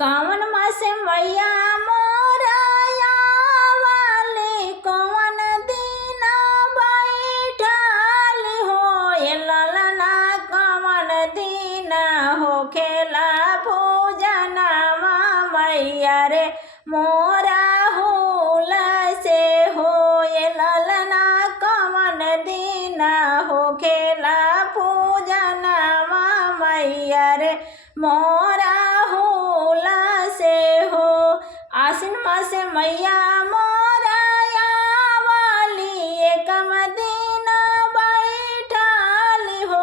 कौन मासे मैया मोरया वाली कौन दिन बैठल हो ए ललना कौन दिन हो खेला पूजनवा मैया रे मोरा हुल से हो ए ललना कौन दिन हो खेला पूजनवा मैया रे मोरा हुल से हो। आसिन मासे मैया मोरया वाली एकम दिन बैठल हो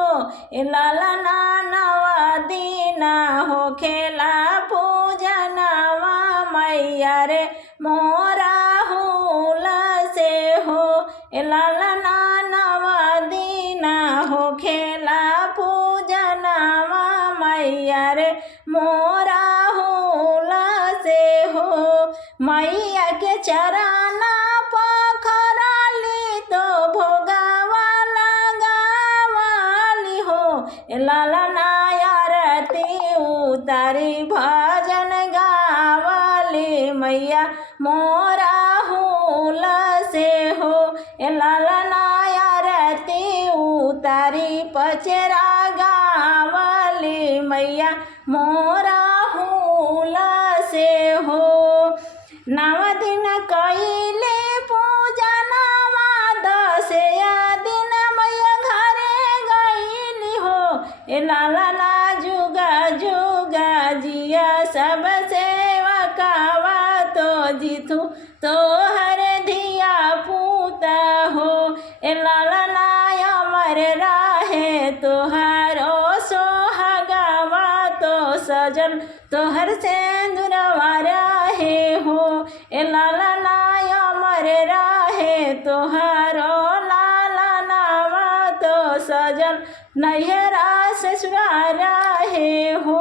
ए ललना नवा दिन हो खेला पूजनवा मैया रे मोरा हुल से हो ए ललना नवा दिन हो खेला पूजनवा मैया रे मोरा हुल से हो। मैया के चरण पखरली तो भोगवा लगावली हो ए ललना आरती उतारी भजन गावली मैया मोरा हुल से हो ए ललना आरती उतारी पचरा गावली मैया मोरा हुल से हो। नव दिन कइले पूजनवा दसया दिन मैया घरे गइली हो ए ललना जुगा जुगा जिया सब सेवकवा तो जिथु तोहर धिया पूता हो ए ललना अमर रहे तोहारो सोहागवा तो सजन तोहर सेंदुरवा रहे हो ए ललना अमर रहे तोहारो लालनावा तो सजन नैहरा ससुरा रहे हो।